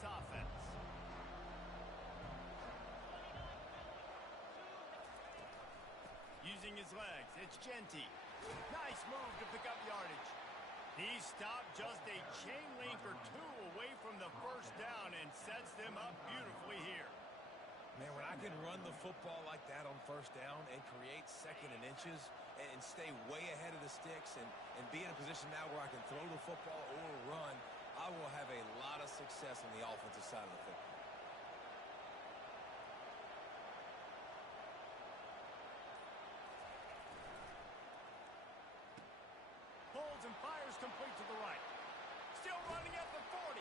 this offense. Using his legs, it's Genty. Nice move to pick up yardage. He stopped just a chain link or two away from the first down and sets them up beautifully here. Man, when I can run the football like that on first down and create second and inches and stay way ahead of the sticks and be in a position now where I can throw the football or run, I will have a lot of success on the offensive side of the football. Holds and fires complete to the right. Still running at the 40.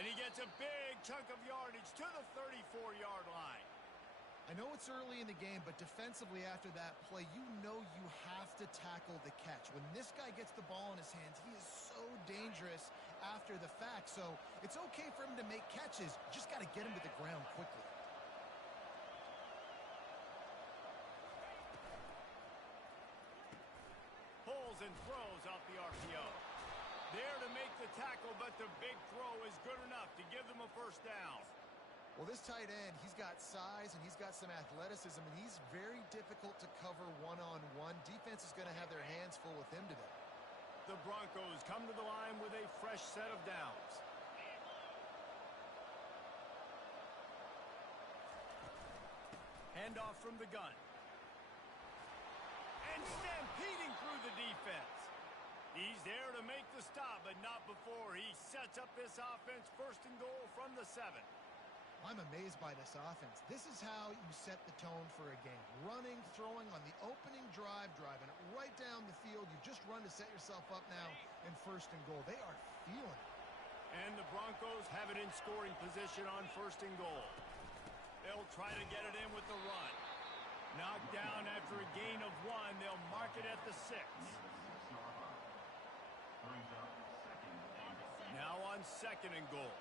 And he gets a big chunk of yardage to the 34-yard line. I know it's early in the game, but defensively after that play, you know you have to tackle the catch. When this guy gets the ball in his hands, he is so dangerous after the fact. So it's okay for him to make catches. You just got to get him to the ground quickly. Pulls and throws off the RPO. There to make the tackle, but the big throw is good enough to give them a first down. Well, this tight end, he's got size and he's got some athleticism, and he's very difficult to cover one-on-one. Defense is going to have their hands full with him today. The Broncos come to the line with a fresh set of downs. Handoff from the gun. And stampeding through the defense. He's there to make the stop, but not before he sets up this offense first and goal from the 7. I'm amazed by this offense. This is how you set the tone for a game. Running, throwing on the opening drive, driving it right down the field. You just run to set yourself up now in first and goal. They are feeling it. And the Broncos have it in scoring position on first and goal. They'll try to get it in with the run. Knocked down after a gain of 1. They'll mark it at the 6. Now on second and goal.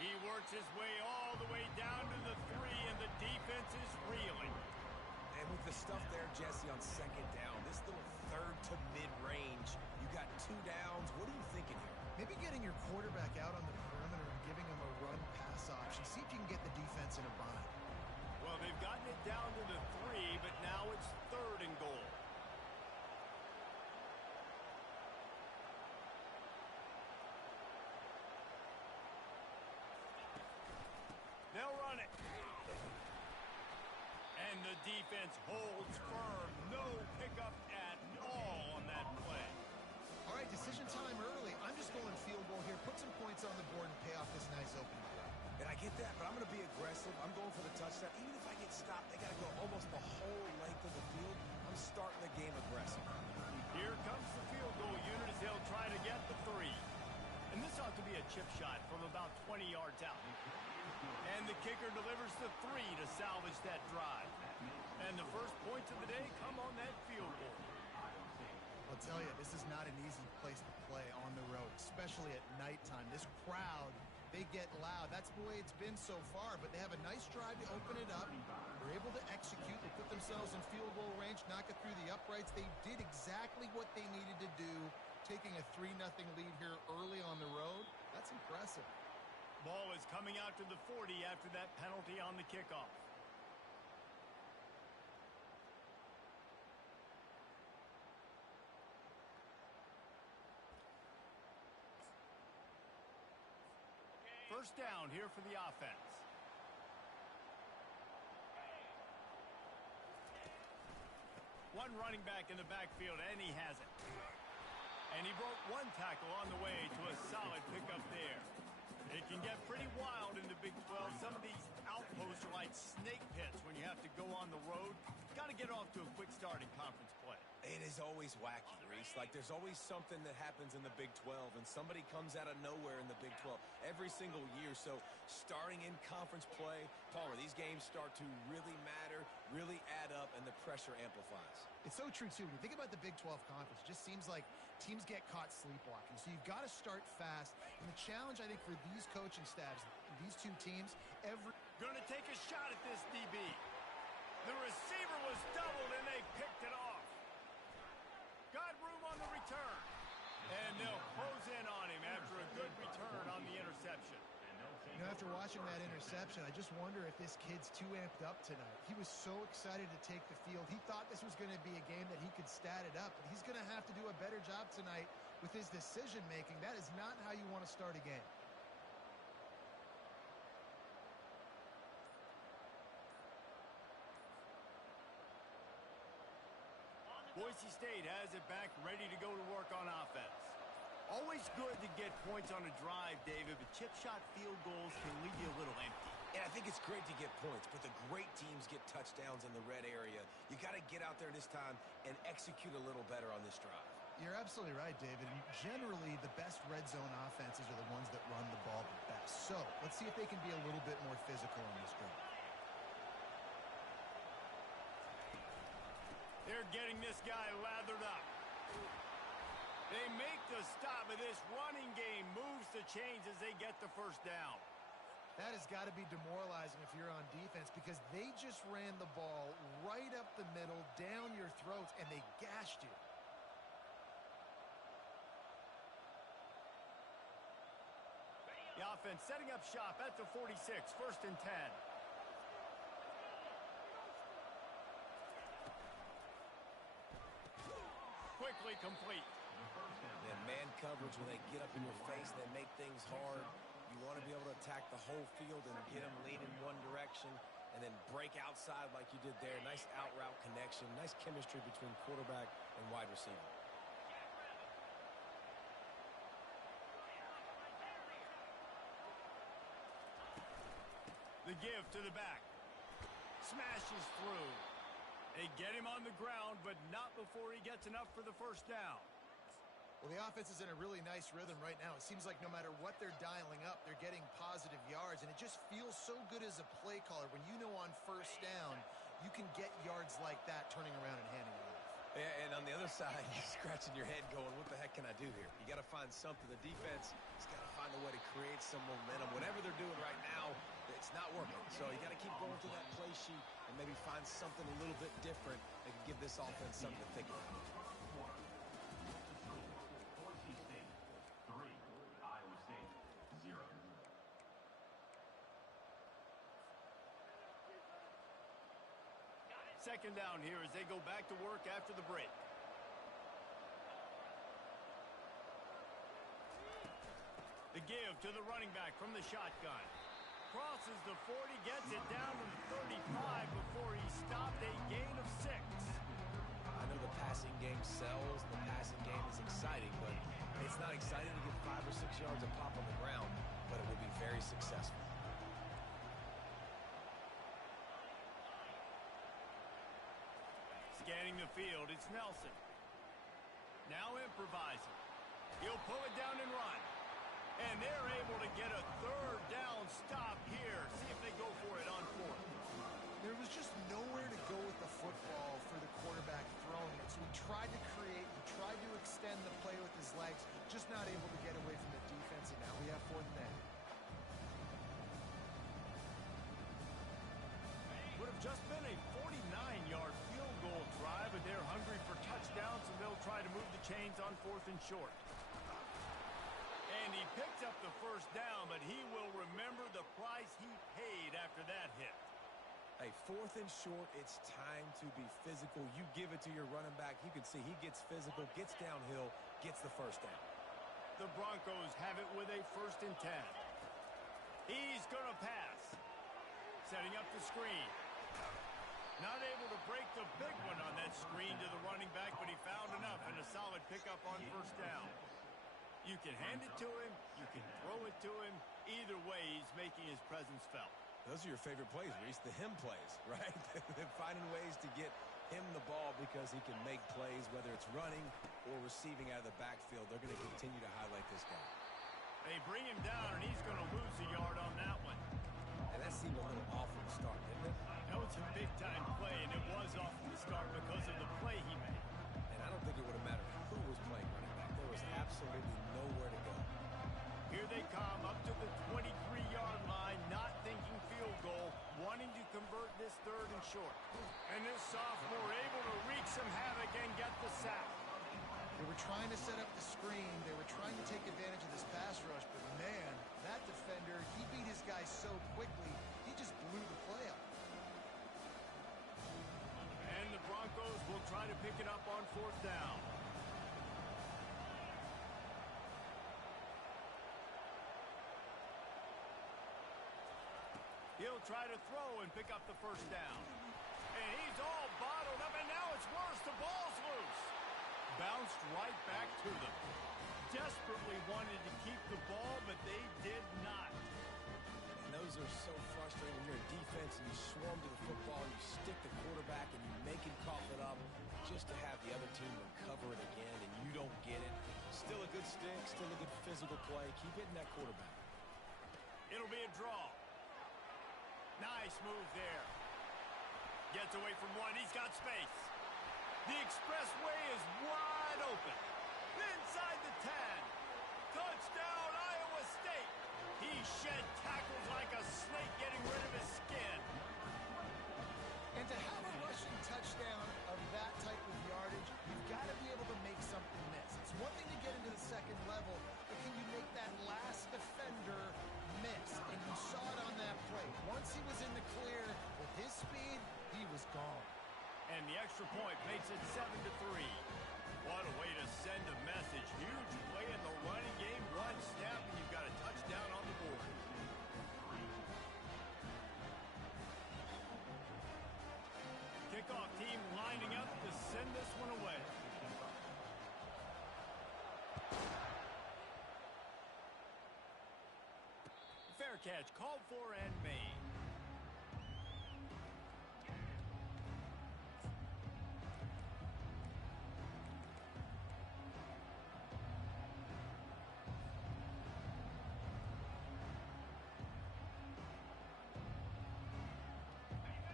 He works his way all the way down to the 3, and the defense is reeling. And with the stuff there, Jesse, on second down, this little third to mid-range, you got 2 downs. What are you thinking here? Maybe getting your quarterback out on the perimeter and giving him a run-pass option. See if you can get the defense in a bind. Well, they've gotten it down to the 3, but now it's third and goal. They'll run it. And the defense holds firm. No pickup at all on that play. All right, decision time early. I'm just going field goal here. Put some points on the board and pay off this nice opening drive. And I get that, but I'm going to be aggressive. I'm going for the touchdown. Even if I get stopped, they got to go almost the whole length of the field. I'm starting the game aggressive. Here comes the field goal unit as they'll try to get the 3. And this ought to be a chip shot from about 20 yards out. And the kicker delivers the 3 to salvage that drive. And the first points of the day come on that field goal. I'll tell you, this is not an easy place to play on the road, especially at nighttime. This crowd, they get loud. That's the way it's been so far, but they have a nice drive to open it up. They're able to execute. They put themselves in field goal range, knock it through the uprights. They did exactly what they needed to do, taking a 3-0 lead here early on the road. That's impressive. Ball is coming out to the 40 after that penalty on the kickoff. First down here for the offense. One running back in the backfield, and he has it. And he broke 1 tackle on the way to a solid pickup there. It can get pretty wild in the Big 12. Some of these outposts are like snake pits when you have to go on the road. Got to get off to a quick start in conference play. It is always wacky, Reese. Like, there's always something that happens in the Big 12, and somebody comes out of nowhere in the Big 12 every single year. So starting in conference play, Palmer, these games start to really matter, really add up, and the pressure amplifies. It's so true, too. When you think about the Big 12 conference, it just seems like teams get caught sleepwalking. So you've got to start fast. And the challenge, I think, for these coaching staffs, these two teams, Gonna take a shot at this DB. The receiver was doubled, and they picked it off. Got room on the return. And they'll close in on him after a good return on the interception. You know, after watching that interception, I just wonder if this kid's too amped up tonight. He was so excited to take the field. He thought this was going to be a game that he could stat it up, but he's going to have to do a better job tonight with his decision-making. That is not how you want to start a game. Boise State has it back, ready to go to work on offense. Always good to get points on a drive, David, but chip shot field goals can leave you a little empty. And I think it's great to get points, but the great teams get touchdowns in the red area. You got to get out there this time and execute a little better on this drive. You're absolutely right, David. And generally, the best red zone offenses are the ones that run the ball the best. So let's see if they can be a little bit more physical on this drive. They're getting this guy lathered up. They make the stop, but this running game moves the chains as they get the first down. That has got to be demoralizing if you're on defense because they just ran the ball right up the middle, down your throats, and they gashed you. The offense setting up shop at the 46, 1st and 10. Quickly complete. And man coverage, when they get up in your face, they make things hard. You want to be able to attack the whole field and get them leaning one direction and then break outside like you did there. Nice out route connection, nice chemistry between quarterback and wide receiver. The give to the back. Smashes through. They get him on the ground, but not before he gets enough for the first down. Well, the offense is in a really nice rhythm right now. It seems like no matter what they're dialing up, they're getting positive yards, and it just feels so good as a play caller when you know on first down you can get yards like that turning around and handing it off. Yeah, and on the other side, you're scratching your head going, what the heck can I do here? You got to find something. The defense has got to find a way to create some momentum. Whatever they're doing right now, it's not working. So you got to keep going through that play sheet and maybe find something a little bit different that can give this offense something to think about. Second down here as they go back to work after the break. The give to the running back from the shotgun. Crosses the 40, gets it down to the 35 before he stopped, a gain of 6. I know the passing game sells, the passing game is exciting, but it's not exciting to get 5 or 6 yards of pop on the ground, but it will be very successful. Scanning the field, it's Nelson. Now improvising. He'll pull it down and run. And they're able to get a third down stop here. See if they go for it on 4th. There was just nowhere to go with the football for the quarterback throwing it. So he tried to create, he tried to extend the play with his legs, just not able to get away from the defense, and now we have 4th down. Would have just been a 49-yard field goal drive, but they're hungry for touchdowns, so they'll try to move the chains on 4th and short. And he picked up the first down, but he will remember the price he paid after that hit. Hey, 4th and short, it's time to be physical. You give it to your running back. You can see he gets physical, gets downhill, gets the first down. The Broncos have it with a 1st and 10. He's going to pass. Setting up the screen. Not able to break the big one on that screen to the running back, but he found enough and a solid pickup on first down. You can hand it to him, you can throw it to him. Either way, he's making his presence felt. Those are your favorite plays, Reese, the him plays, right? They're finding ways to get him the ball because he can make plays, whether it's running or receiving out of the backfield. They're going to continue to highlight this guy. They bring him down, and he's going to lose a yard on that one. And that seemed a little off from the start, didn't it? That was a big-time play, and it was off from the start because of the play he made. And I don't think it would have mattered who was playing running back. There was absolutely nowhere to go. Here they come up to the 23-yard line, not thinking field goal, wanting to convert this 3rd and short. And this sophomore able to wreak some havoc and get the sack. They were trying to set up the screen. They were trying to take advantage of this pass rush. But, man, that defender, he beat his guy so quickly, he just blew the play up. And the Broncos will try to pick it up on 4th down. He'll try to throw and pick up the 1st down. And he's all bottled up, and now it's worse. The ball's loose. Bounced right back to them. Desperately wanted to keep the ball, but they did not. And those are so frustrating when you're a defense and you swarm to the football and you stick the quarterback and you make him cough it up just to have the other team recover it again and you don't get it. Still a good stick, still a good physical play. Keep hitting that quarterback. It'll be a draw. Nice move there. Gets away from one. He's got space. The expressway is wide open. Inside the 10. Touchdown, Iowa State. He shed tackles like a snake getting rid of his skin. And to have a rushing touchdown of that type of yardage, you've got to be able to make something miss. It's one thing to get into the 2nd level, but can you make that last defender miss? And you saw it on that play. Once he was in the clear with his speed, he was gone. And the extra point makes it 7-3. What a way to send a message. Huge play in the running game. One snap, and you've got a touchdown on the board. Kickoff team lining up to send this one away. Fair catch called for and made.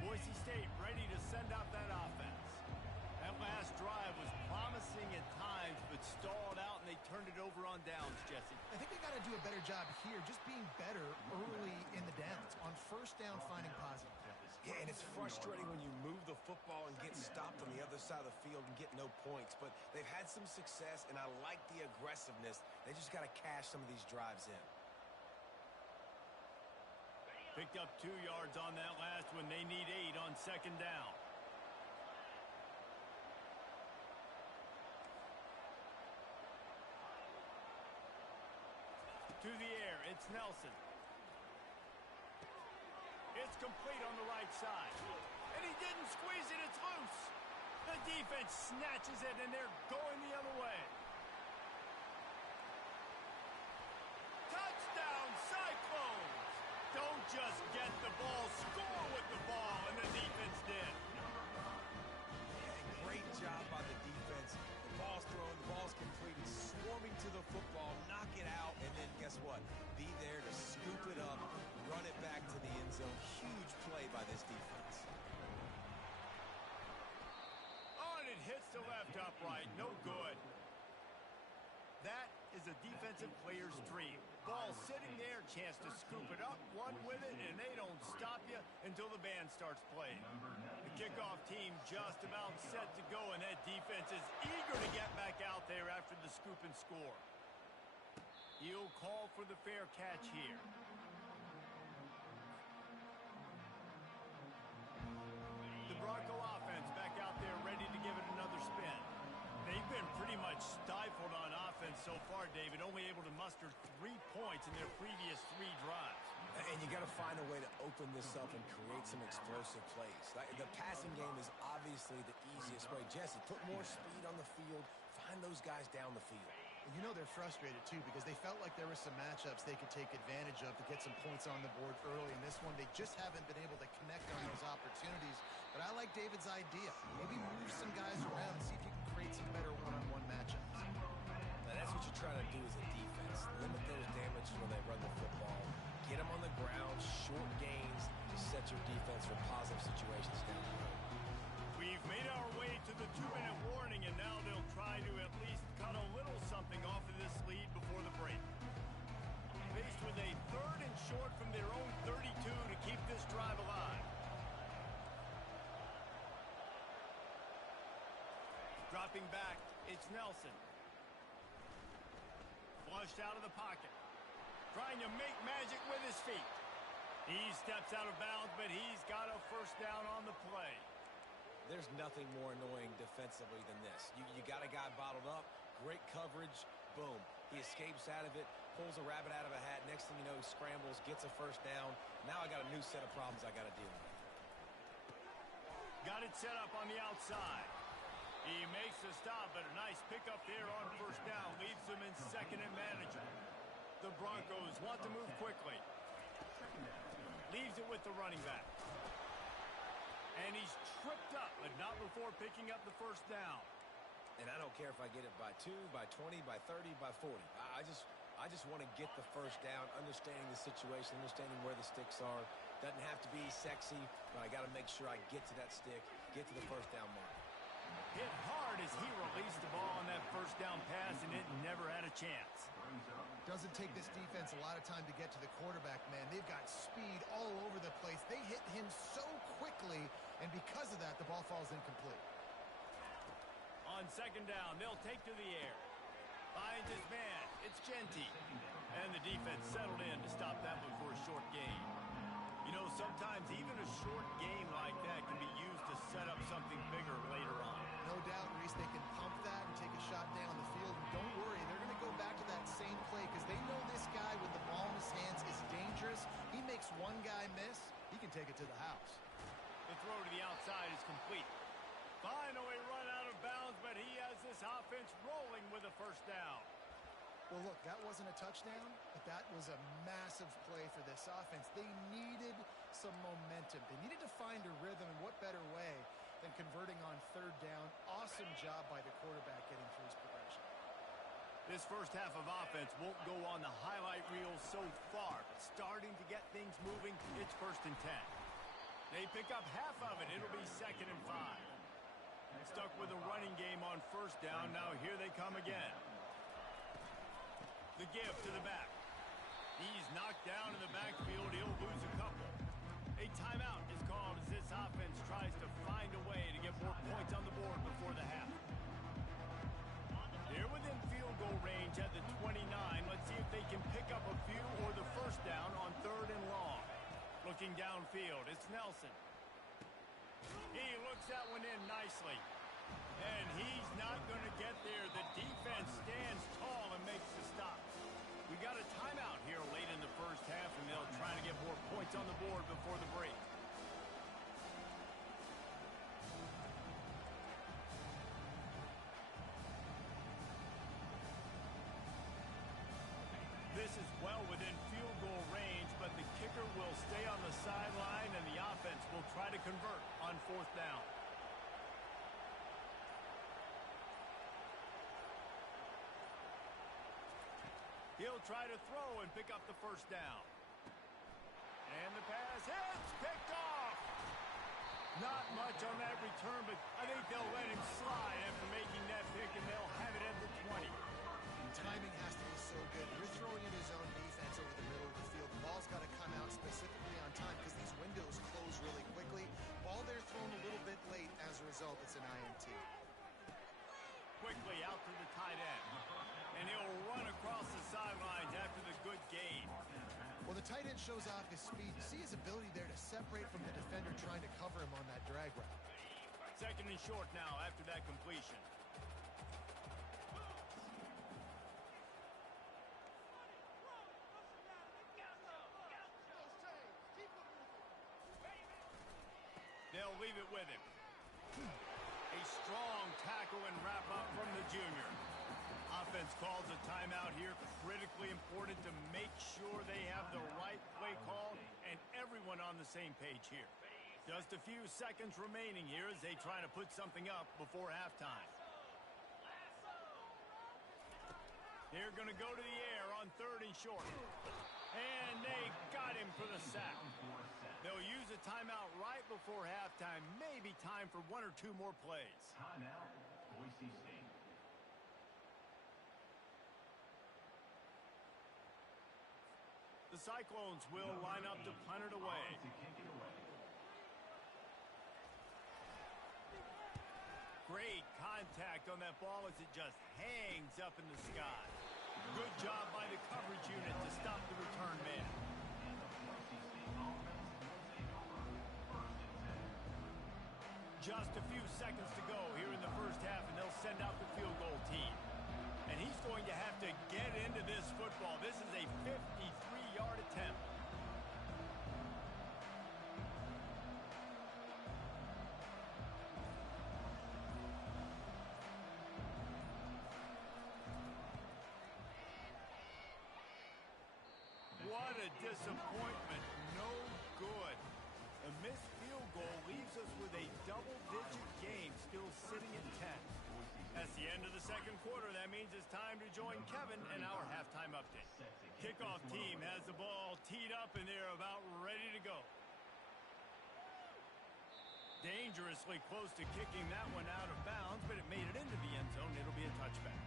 Boise State ready to send out that offense. That last drive was promising at times, but stalled out, and they turned it over on downs, Jesse. I think they got to do a better job here, just being better early in the downs. On 1st down, finding positive. Yeah, and it's frustrating when you move the football and get stopped on the other side of the field and get no points. But they've had some success, and I like the aggressiveness. They just got to cash some of these drives in. Picked up 2 yards on that last one. They need 8 on 2nd down. To the air, it's Nelson. It's complete on the right side. And he didn't squeeze it, it's loose. The defense snatches it, and they're going the other way. Touchdown, Cyclones! Don't just get the ball, score with the ball, and the defense did. Yeah, great job by the defense. The ball's thrown, the ball's completed, swarming to the football, knock it out, and then guess what? Be there to scoop it up, run it back to the end zone. Huge play by this defense. Oh, and it hits the left upright. No good. That is a defensive player's dream. Ball sitting there, chance to scoop it up, one with it, and they don't stop you until the band starts playing. The kickoff team just about set to go, and that defense is eager to get back out there after the scoop and score. He'll call for the fair catch here. The Bronco offense back out there ready to give it another spin. They've been pretty much stifled on offense so far, David, only able to muster 3 points in their previous 3 drives. And you got to find a way to open this up and create some explosive plays. The passing game is obviously the easiest way. Jesse, put more speed on the field. Find those guys down the field. And you know they're frustrated, too, because they felt like there were some matchups they could take advantage of to get some points on the board early. In this one, they just haven't been able to connect on those opportunities. But I like David's idea. Maybe move some guys around and see if you can create some better one-on-one matchups. Now, that's what you try to do as a defense. Limit those damages when they run the football. Get them on the ground, short gains to set your defense for positive situations down the road. We've made our way to the 2-minute warning, and now they'll try to at least cut a little something off of this lead before the break. Faced with a 3rd and short from their own 32 to keep this drive alive. Dropping back, it's Nelson. Flushed out of the pocket. Trying to make magic with his feet. He steps out of bounds, but he's got a first down on the play. There's nothing more annoying defensively than this. You got a guy bottled up, great coverage, boom. He escapes out of it, pulls a rabbit out of a hat. Next thing you know, he scrambles, gets a first down. Now I got a new set of problems I got to deal with. Got it set up on the outside. He makes the stop, but a nice pickup there on first down. Leaves them in second and manageable. The Broncos want to move quickly. Leaves it with the running back. And he's tripped up, but not before picking up the first down. And I don't care if I get it by 2, by 20, by 30, by 40. I just want to get the first down, understanding the situation, understanding where the sticks are. Doesn't have to be sexy, but I got to make sure I get to that stick, get to the first down mark. Hit hard as he released the ball on that first down pass, and it never had a chance. Doesn't take this defense a lot of time to get to the quarterback, man. They've got speed all over the place. They hit him so quickly, and because of that, the ball falls incomplete. On second down, they'll take to the air. Finds his man. It's Genty. And the defense settled in to stop that one for a short gain. You know, sometimes even a short game like that can be used to set up something bigger later on. No doubt, Reese, they can pump that and take a shot down the field. And don't worry, they're going to go back to that same play because they know this guy with the ball in his hands is dangerous. He makes one guy miss, he can take it to the house. The throw to the outside is complete. Finally run out of bounds, but he has this offense rolling with a first down. Well, look, that wasn't a touchdown, but that was a massive play for this offense. They needed some momentum. They needed to find a rhythm, and what better way than converting on third down. Awesome job by the quarterback getting through his progression. This first half of offense won't go on the highlight reel so far, but starting to get things moving, it's 1st and 10. They pick up half of it. It'll be 2nd and 5. Stuck with a running game on first down. Now here they come again. The give to the back. He's knocked down in the backfield. He'll lose a couple. A timeout is called as this offense tries to find a way to get more points on the board before the half. They're within field goal range at the 29. Let's see if they can pick up a few or the first down on 3rd and long. Looking downfield, it's Nelson. He looks that one in nicely. And he's not going to get there. The defense stands tall and makes the stop. We got a timeout here late in the first half, and they'll try to get more points on the board before the break. This is well within field goal range, but the kicker will stay on the sideline, and the offense will try to convert on 4th down. He'll try to throw and pick up the first down. And the pass hits, picked off. Not much on that return, but I think they'll let him slide after making that pick, and they'll have it at the 20. Timing has to be so good. You're throwing in his own defense over the middle of the field. The ball's got to come out specifically on time because these windows close really quickly. Ball there thrown a little bit late. As a result, it's an INT. Quickly out to the tight end. And he'll run across the sidelines after the good gain. Well, the tight end shows off his speed. You see his ability there to separate from the defender trying to cover him on that drag route. 2nd and short now after that completion. They'll leave it with him. A strong tackle and wrap up from the junior. Offense calls a timeout here. Critically important to make sure they have the right play call and everyone on the same page here. Just a few seconds remaining here as they try to put something up before halftime. They're going to go to the air on 3rd and short. And they got him for the sack. They'll use a timeout right before halftime. Maybe time for 1 or 2 more plays. Timeout, Boise State. The Cyclones will line up to punt it away. Great contact on that ball as it just hangs up in the sky. Good job by the coverage unit to stop the return man. Just a few seconds to go here in the first half, and they'll send out the field goal team. And he's going to have to get into this football. This is a 53-yard attempt. What a disappointment. No good. A missed field goal leaves us with a double-digit game still sitting at 10. That's the end of the second quarter. That means it's time to join Kevin and our halftime update. Kickoff team has the ball teed up and they're about ready to go. Dangerously close to kicking that one out of bounds, but it made it into the end zone. It'll be a touchback.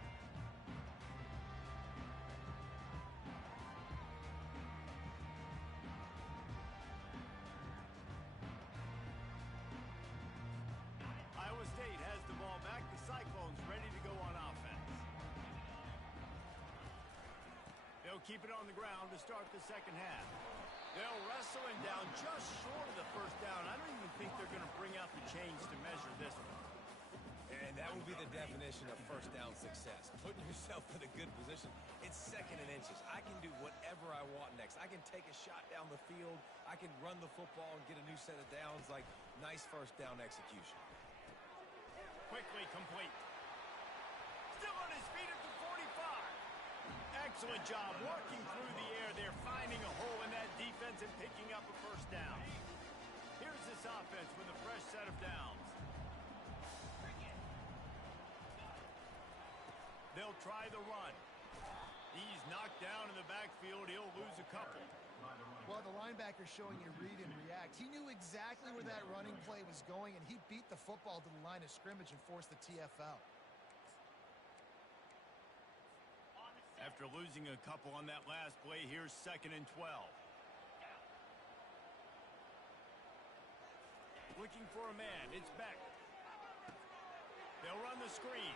State has the ball back. The Cyclones ready to go on offense. They'll keep it on the ground to start the second half. They'll wrestle him down just short of the first down. I don't even think they're going to bring out the chains to measure this one. And that will be the definition of first down success. Putting yourself in a good position. It's second and inches. I can do whatever I want next. I can take a shot down the field. I can run the football and get a new set of downs. Like, nice first down execution. Quickly complete. Still on his feet at the 45. Excellent job working through the air. They're finding a hole in that defense and picking up a first down. Here's this offense with a fresh set of downs. They'll try the run. He's knocked down in the backfield. He'll lose a couple. Well, the linebacker's showing you read and react. He knew exactly where that running play was going, and he beat the football to the line of scrimmage and forced the TFL. After losing a couple on that last play, here's 2nd and 12. Looking for a man. It's Beck. They'll run the screen.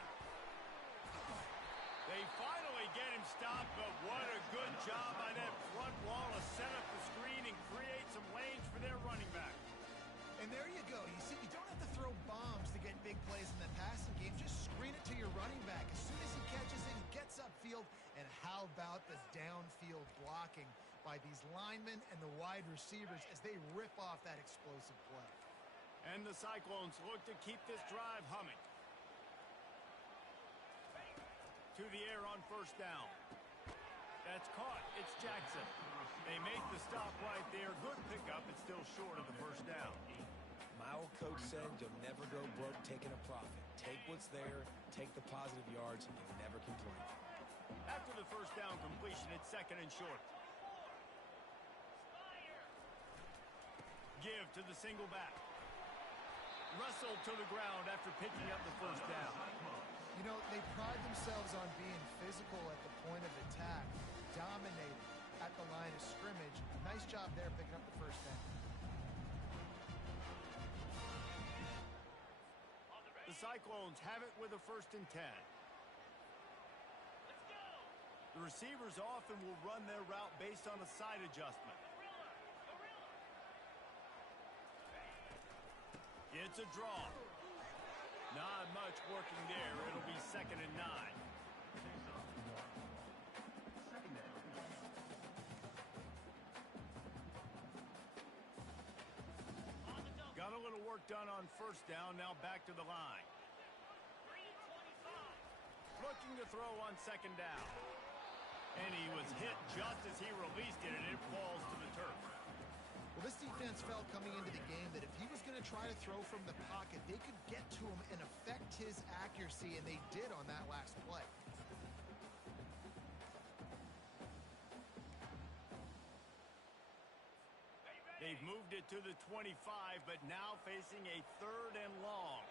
They finally get him stopped, but what a good job by that front wall to set up the screen and create some lanes for their running back. And there you go. You see, you don't have to throw bombs to get big plays in the passing game. Just screen it to your running back. As soon as he catches it, he gets upfield. And how about the downfield blocking by these linemen and the wide receivers as they rip off that explosive play. And the Cyclones look to keep this drive humming. To the air on first down. That's caught. It's Jackson. They make the stop right there. Good pickup. It's still short of the first down. My old coach said you'll never go broke taking a profit. Take what's there, take the positive yards, and never complain. After the first down completion, it's 2nd and short. Give to the single back. Wrestled to the ground after picking up the first down. You know, they pride themselves on being physical at the point of attack, dominating at the line of scrimmage. Nice job there picking up the first down. The Cyclones have it with a 1st and 10. The receivers often will run their route based on a side adjustment. It's a draw. Not much working there. It'll be 2nd and 9. Got a little work done on first down. Now back to the line. Looking to throw on 2nd down. And he was hit just as he released it, and it falls to the turf. Well, this defense felt coming into the game that if he was going to try to throw from the pocket, they could get to him and affect his accuracy, and they did on that last play. They've moved it to the 25, but now facing a 3rd and long.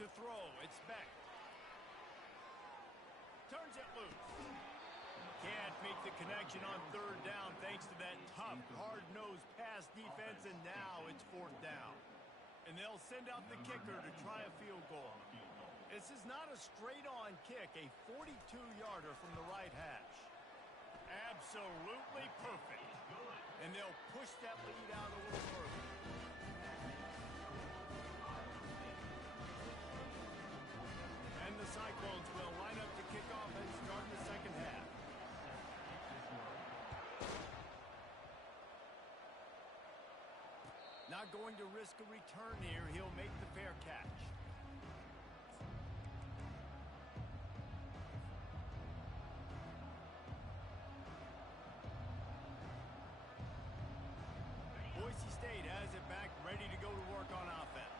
To throw, it's Beck. Turns it loose. Can't make the connection on 3rd down thanks to that tough, hard-nosed pass defense, and now it's 4th down. And they'll send out the kicker to try a field goal. This is not a straight-on kick, a 42-yarder from the right hash. Absolutely perfect. And they'll push that lead out a little further. And the Cyclones will line up to kick off and start the second half. Not going to risk a return here. He'll make the fair catch. Boise State has it back, ready to go to work on offense.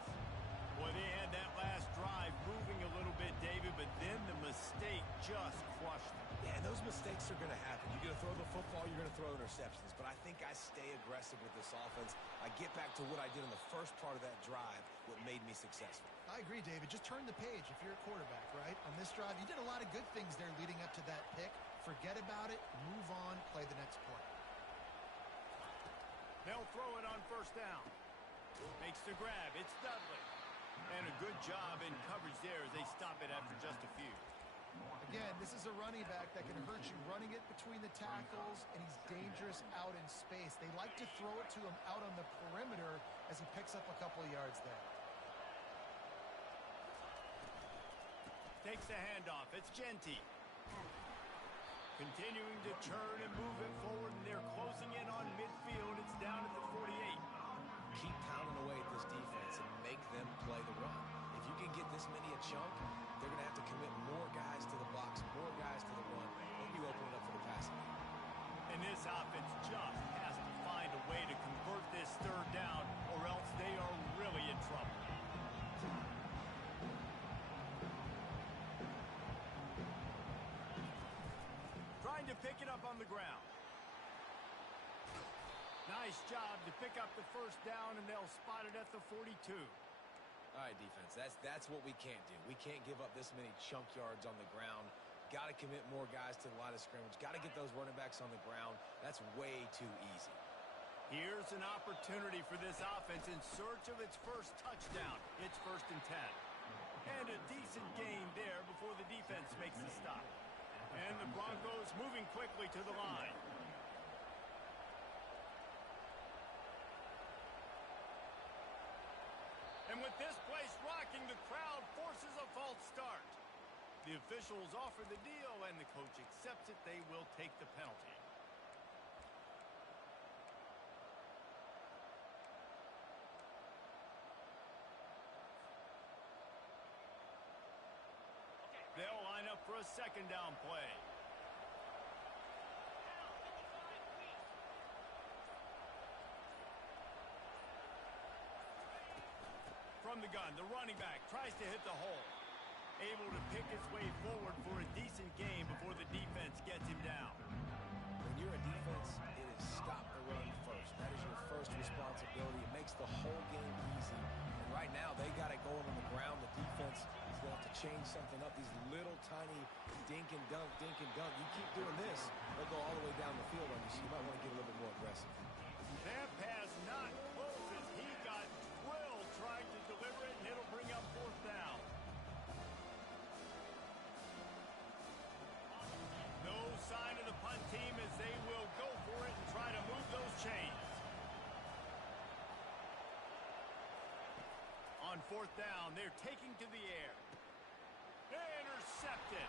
Boy, they had that last drive moving a little bit, David, but then the mistake just crushed them. Yeah, and those mistakes are going to happen. You're going to throw the football, you're going to throw interceptions. But I think I stay aggressive with this offense. I get back to what I did in the first part of that drive, what made me successful. I agree, David. Just turn the page if you're a quarterback, right? On this drive, you did a lot of good things there leading up to that pick. Forget about it, move on, play the next play. They'll throw it on first down. Makes the grab. It's Dudley. And a good job in coverage there as they stop it after just a few. Again, this is a running back that can hurt you running it between the tackles, and he's dangerous out in space. They like to throw it to him out on the perimeter as he picks up a couple of yards there. Takes the handoff. It's Genty. Continuing to turn and move it forward, and they're closing in on midfield. It's down at the 48. Keep pounding away at this defense and make them play the run. If you can get this many a chunk, they're going to have to commit more guys to the box, more guys to the run, and you open it up for the passing game. And this offense just has to find a way to convert this third down, or else they are really in trouble. Trying to pick it up on the ground. Nice job to pick up the first down, and they'll spot it at the 42. All right, defense, that's what we can't do. We can't give up this many chunk yards on the ground. Got to commit more guys to the line of scrimmage. Got to get those running backs on the ground. That's way too easy. Here's an opportunity for this offense in search of its first touchdown. It's 1st and 10. And a decent gain there before the defense makes the stop. And the Broncos moving quickly to the line. And with this place rocking, the crowd forces a false start. The officials offer the deal, and the coach accepts it. They will take the penalty. They'll line up for a second down play. From the gun, the running back tries to hit the hole. Able to pick his way forward for a decent gain before the defense gets him down. When you're a defense, it is stop the run first. That is your first responsibility. It makes the whole game easy. And right now, they got it going on the ground. The defense is going to have to change something up. These little tiny dink and dunk, dink and dunk. You keep doing this, they'll go all the way down the field on you, so you might want to get a little bit more aggressive. That pass not close as he got drilled trying to deliver it, and it'll bring up 4th down. No sign of the punt team as they will go for it and try to move those chains. On 4th down, they're taking to the air. Intercepted.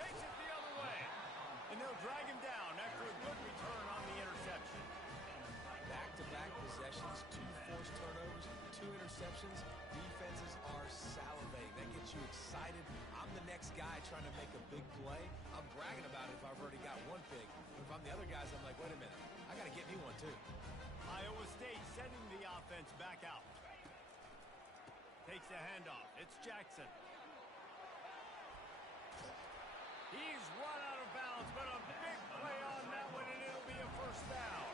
Takes it the other way. And they'll drag him down after a good return on the interception. Back-to-back possessions, 2 forced turnovers, 2 interceptions. Defenses are salivating. That gets you excited. I'm the next guy trying to make a big play. I'm bragging about it if I've already got one pick. But if I'm the other guys, I'm like, wait a minute. I got to get me one too. Iowa State sending the offense back out. Takes the handoff. It's Jackson. He's run out of bounds, but a big play on that one, and it'll be a 1st down.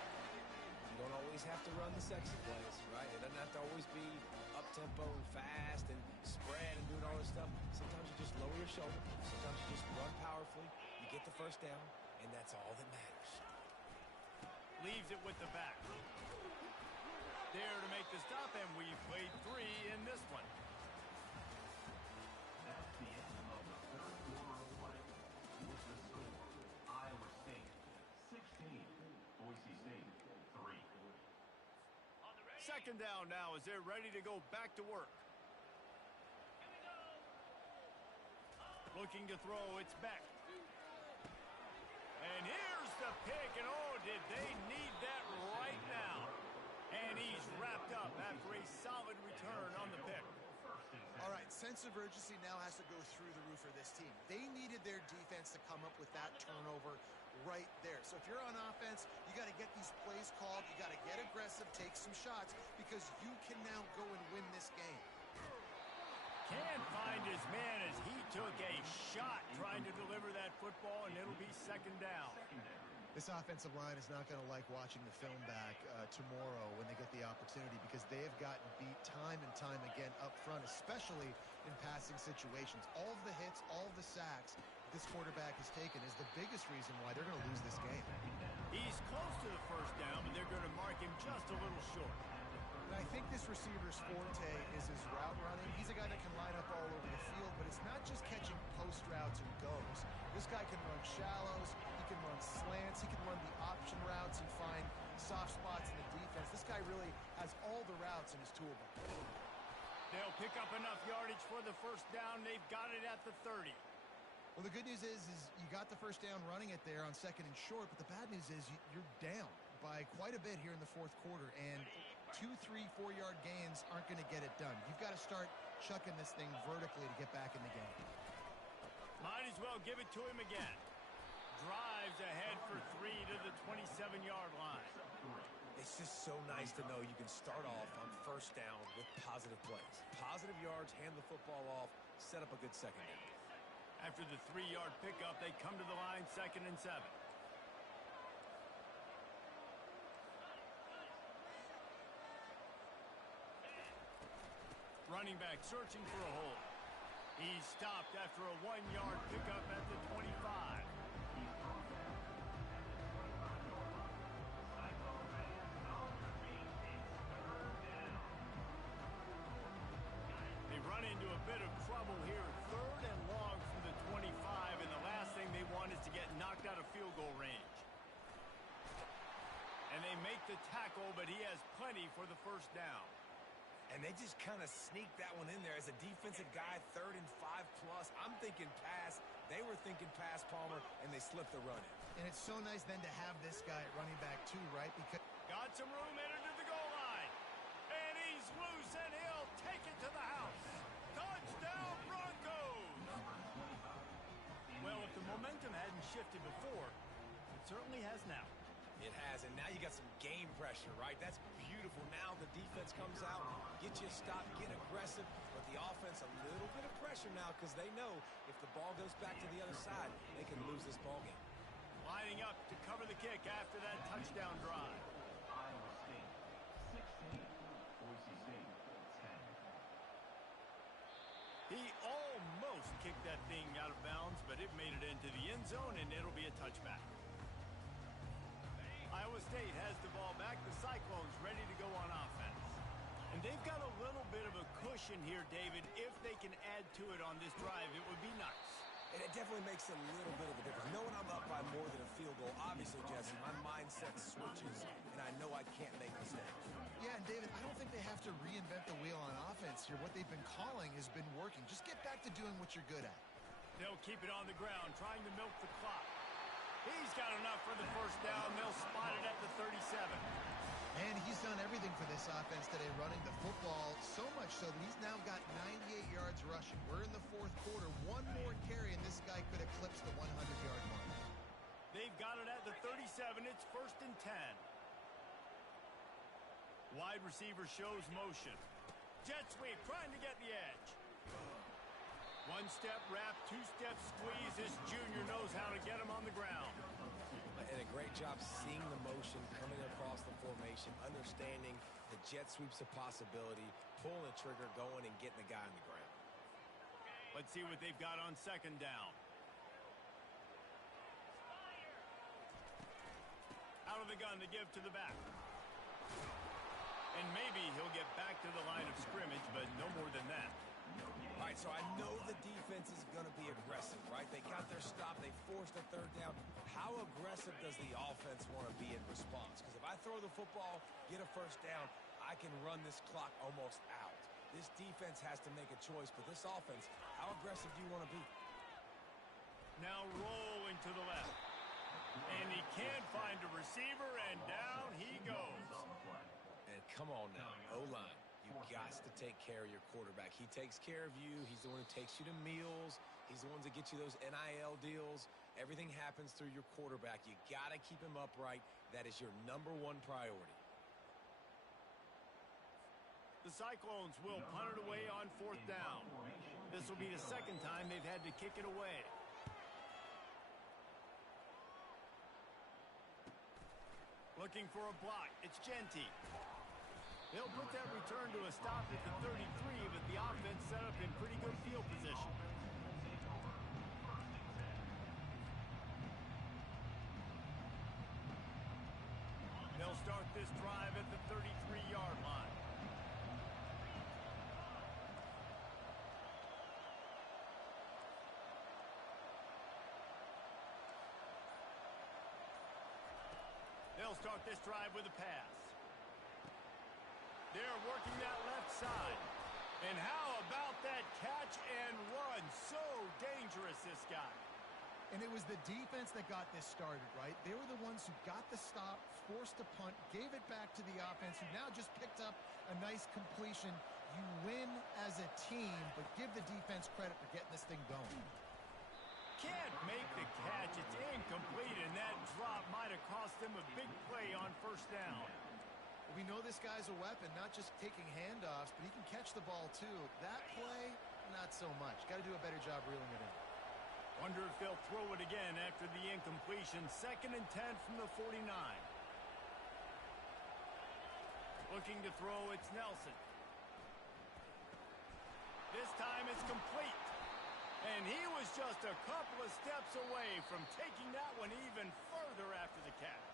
You don't always have to run the sexy plays, right? It doesn't have to always be up-tempo and fast and spread and doing all this stuff. Sometimes you just lower your shoulder. Sometimes you just run powerfully. You get the 1st down, and that's all that matters. Leaves it with the back. there to make the stop, and we played 3 in this one. That's the end of the third quarter of play. With the score, Iowa State 16, Boise State 3. Second down now as they're ready to go back to work. Looking to throw, it's Beck. And here's the pick, and oh, did they need that right now. And he's wrapped up after a solid return on the pick. All right, sense of urgency now has to go through the roof for this team. They needed their defense to come up with that turnover right there. So if you're on offense, you got to get these plays called. You got to get aggressive, take some shots, because you can now go and win this game. Can't find his man as he took a shot trying to deliver that football, and it'll be second down. This offensive line is not going to like watching the film back tomorrow when they get the opportunity, because they have gotten beat time and time again up front, especially in passing situations. All of the hits, all of the sacks this quarterback has taken is the biggest reason why they're going to lose this game. He's close to the first down, but they're going to mark him just a little short. And I think this receiver's forte is his route running. He's a guy that can line up all over the field, but it's not just catching post routes and goes. This guy can run shallows, he can run slants, he can run the option routes and find soft spots in the defense. This guy really has all the routes in his toolbox. They'll pick up enough yardage for the first down. They've got it at the 30. Well, the good news is you got the first down running it there on second and short, but the bad news is you're down by quite a bit here in the fourth quarter, and 2, 3, 4-yard gains aren't going to get it done. You've got to start chucking this thing vertically to get back in the game. Might as well give it to him again. Drives ahead for 3 to the 27-yard line. It's just so nice to know you can start off on first down with positive plays. Positive yards, hand the football off, set up a good second down. After the 3-yard pickup, they come to the line, 2nd and 7. Running back searching for a hole. He's stopped after a 1-yard pickup at the 25. They run into a bit of trouble here. 3rd and long from the 25, and the last thing they want is to get knocked out of field goal range. And they make the tackle, but he has plenty for the first down. And they just kind of sneaked that one in there as a defensive guy, 3rd and 5+. I'm thinking pass. They were thinking pass, Palmer, and they slipped the run in. And it's so nice then to have this guy at running back too, right? Because got some room headed to the goal line. And he's loose, and he'll take it to the house. Touchdown, Broncos! Well, if the momentum hadn't shifted before, it certainly has now. It has, and now you got some game pressure, right? That's beautiful. Now the defense comes out, get you a stop, get aggressive, but the offense a little bit of pressure now because they know if the ball goes back to the other side, they can lose this ball game. Lining up to cover the kick after that touchdown drive. Iowa State 16, Boise State 10. He almost kicked that thing out of bounds, but it made it into the end zone, and it'll be a touchback. Iowa State has the ball back. The Cyclones ready to go on offense. And they've got a little bit of a cushion here, David. If they can add to it on this drive, it would be nice. And it definitely makes a little bit of a difference. Knowing I'm up by more than a field goal, obviously, Jesse, my mindset switches, and I know I can't make mistakes. yeah, and David, I don't think they have to reinvent the wheel on offense here. What they've been calling has been working. Just get back to doing what you're good at. They'll keep it on the ground, trying to milk the clock. He's got enough for the first down. They'll spot it at the 37. And he's done everything for this offense today, running the football, so much so that he's now got 98 yards rushing. We're in the fourth quarter. One more carry, and this guy could eclipse the 100-yard mark. They've got it at the 37. It's 1st and 10. Wide receiver shows motion. Jet sweep, trying to get the edge. 1-step wrap, 2-step squeeze. This junior knows how to get him on the ground. And a great job seeing the motion, coming across the formation, understanding the jet sweep's a possibility, pulling the trigger, going and getting the guy on the ground. Let's see what they've got on 2nd down. Out of the gun to give to the back. And maybe he'll get back to the line of scrimmage, but no more than that. All right, so I know the defense is going to be aggressive, right? They got their stop. They forced a third down. How aggressive does the offense want to be in response? Because if I throw the football, get a first down, I can run this clock almost out. This defense has to make a choice, but this offense, how aggressive do you want to be? Now rolling to the left. And he can't find a receiver, and down he goes. And come on now, O-line. You got to take care of your quarterback. He takes care of you. He's the one who takes you to meals. He's the one that gets you those NIL deals. Everything happens through your quarterback. You got to keep him upright. That is your #1 priority. The Cyclones will punt it away on 4th down. This will be the second time they've had to kick it away. Looking for a block. It's Genty. They'll put that return to a stop at the 33, but the offense set up in pretty good field position. They'll start this drive at the 33-yard line. They'll start this drive with a pass. They're working that left side. And how about that catch and run? So dangerous, this guy. And it was the defense that got this started, right? They were the ones who got the stop, forced a punt, gave it back to the offense, who now just picked up a nice completion. You win as a team, but give the defense credit for getting this thing going. Can't make the catch. It's incomplete, and that drop might have cost them a big play on 1st down. We know this guy's a weapon, not just taking handoffs, but he can catch the ball too. That play, not so much. Got to do a better job reeling it in. Wonder if they'll throw it again after the incompletion. 2nd and 10 from the 49. Looking to throw, it's Nelson. This time it's complete. And he was just a couple of steps away from taking that one even further after the catch.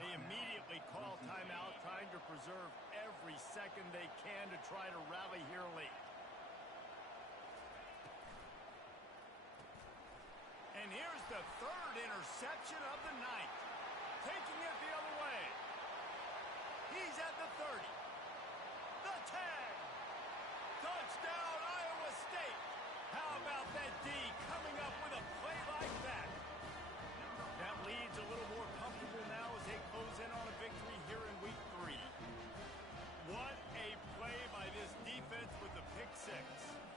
They immediately call timeout, trying to preserve every second they can to try to rally here late. And here's the 3rd interception of the night. Taking it the other way. He's at the 30. The tag. Touchdown, Iowa State. How about that D coming up with a play like that? That lead's a little more comfortable now as they close in on a victory here in week 3. What a play by this defense with the pick 6.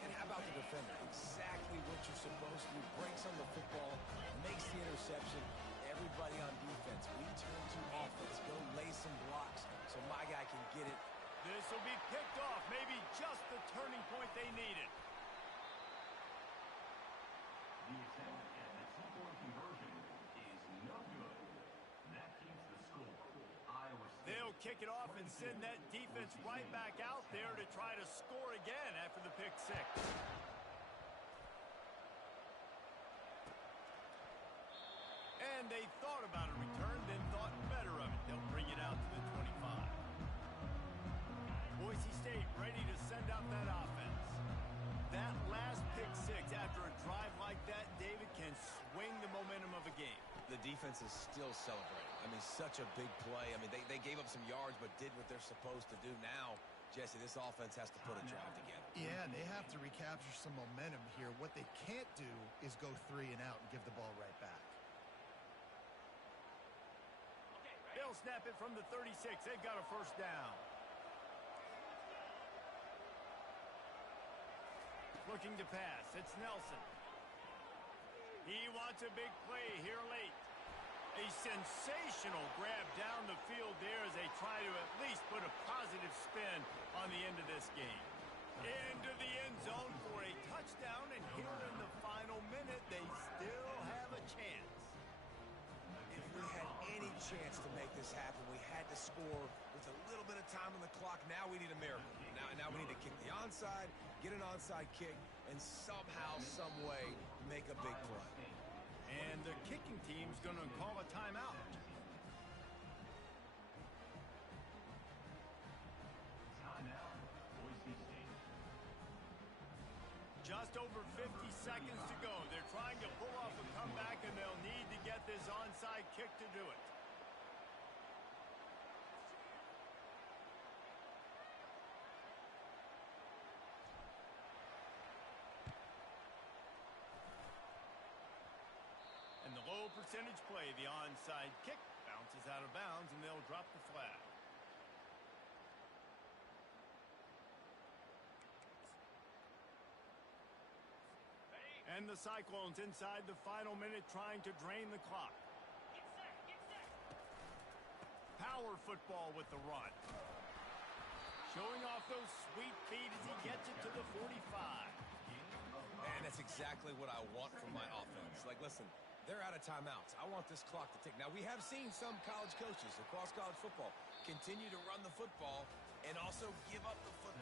And how about the defender? Exactly what you're supposed to do. Breaks on the football, makes the interception. Everybody on defense, we turn to offense. Go lay some blocks so my guy can get it. This will be picked off. Maybe just the turning point they needed. The attempt at the two-point conversion is no good. That keeps the score. Iowa State. They'll kick it off and send that defense right back out there to try to score again after the pick 6. And they thought about a return, then thought better of it. They'll bring it out to the 25. Boise State ready to send out that offense. That last pick 6 after a drive like that, David, can swing the momentum of a game. The defense is still celebrating. I mean, such a big play. I mean, they gave up some yards but did what they're supposed to do. Now, Jesse, this offense has to put a drive together. Yeah, they have to recapture some momentum here. What they can't do is go 3 and out and give the ball right back. They'll snap it from the 36. They've got a 1st down. Looking to pass. It's Nelson. He wants a big play here late. A sensational grab down the field there as they try to at least put a positive spin on the end of this game. Into the end zone for a touchdown, and here in the final minute, they still have a chance. If we had any chance to make this happen, we had to score with a little bit of time on the clock. Now we need a miracle. Now we need to kick the onside, get an onside kick, and somehow, some way, make a big play. And the kicking team's going to call a timeout. Just over 50 seconds to go. They're trying to pull off a comeback, and they'll need to get this onside kick to do it. And the low percentage play, the onside kick, bounces out of bounds, and they'll drop the flag. And the Cyclones inside the final minute trying to drain the clock. Power football with the run. Showing off those sweet feet as he gets it to the 45. And that's exactly what I want from my offense. Like, listen, they're out of timeouts. I want this clock to tick. Now, we have seen some college coaches across college football continue to run the football and also give up the football